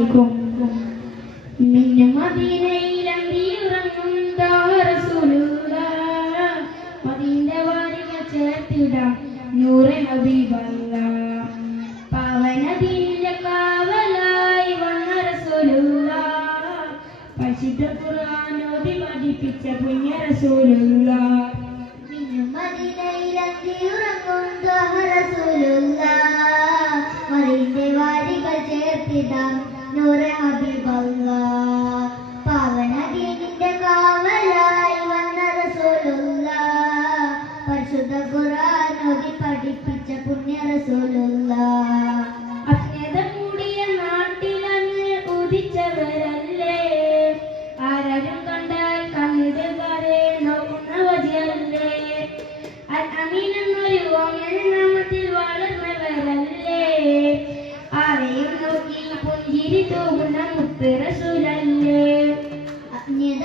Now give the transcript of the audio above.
മിന്നും മദീനയിലന്തിയുറങ്ങും റസൂലുള്ളാഹ് മദീനയുടെ വാരികൾ ചേർത്തിടാം നൂറെ ഹബീബല്ലാഹ് പാവന ദീനിന്റെ കാവലായി വന്ന റസൂലുള്ളാഹ് പരിശുദ്ധ ഖുർആൻ ഓതി പഠിപ്പിച്ച പുണ്യ റസൂലുള്ളാഹ് മിന്നും മദീനയിലന്തിയുറങ്ങും റസൂലുള്ളാഹ് മദീനയുടെ വാരികൾ ചേർത്തിടാം നൂറെ ഹബീബല്ലാഹ് പാവന ദീനിന്റെ കാവലായി വന്ന റസൂലുള്ളാഹ് പരിശുദ്ധ ഖുർആൻ ഓതി പഠിപ്പിച്ച പുണ്യ റസൂലുള്ളാഹ് അജ്ഞത കൂടിയ നാട്ടിലന്ന് ഉദിച്ചവരല്ലേ ആരും കണ്ടാൽ കണ്ണിടുകാരെ നോക്കുന്ന വജയല്ലേ അമീൻ എന്നൊരു നാമത്തിൽ വളർന്നവരല്ലേ ആരെയും നോക്കി പുഞ്ചിരി തൂകുന്ന മുത്ത് റസൂലല്ലേ അജ്ഞത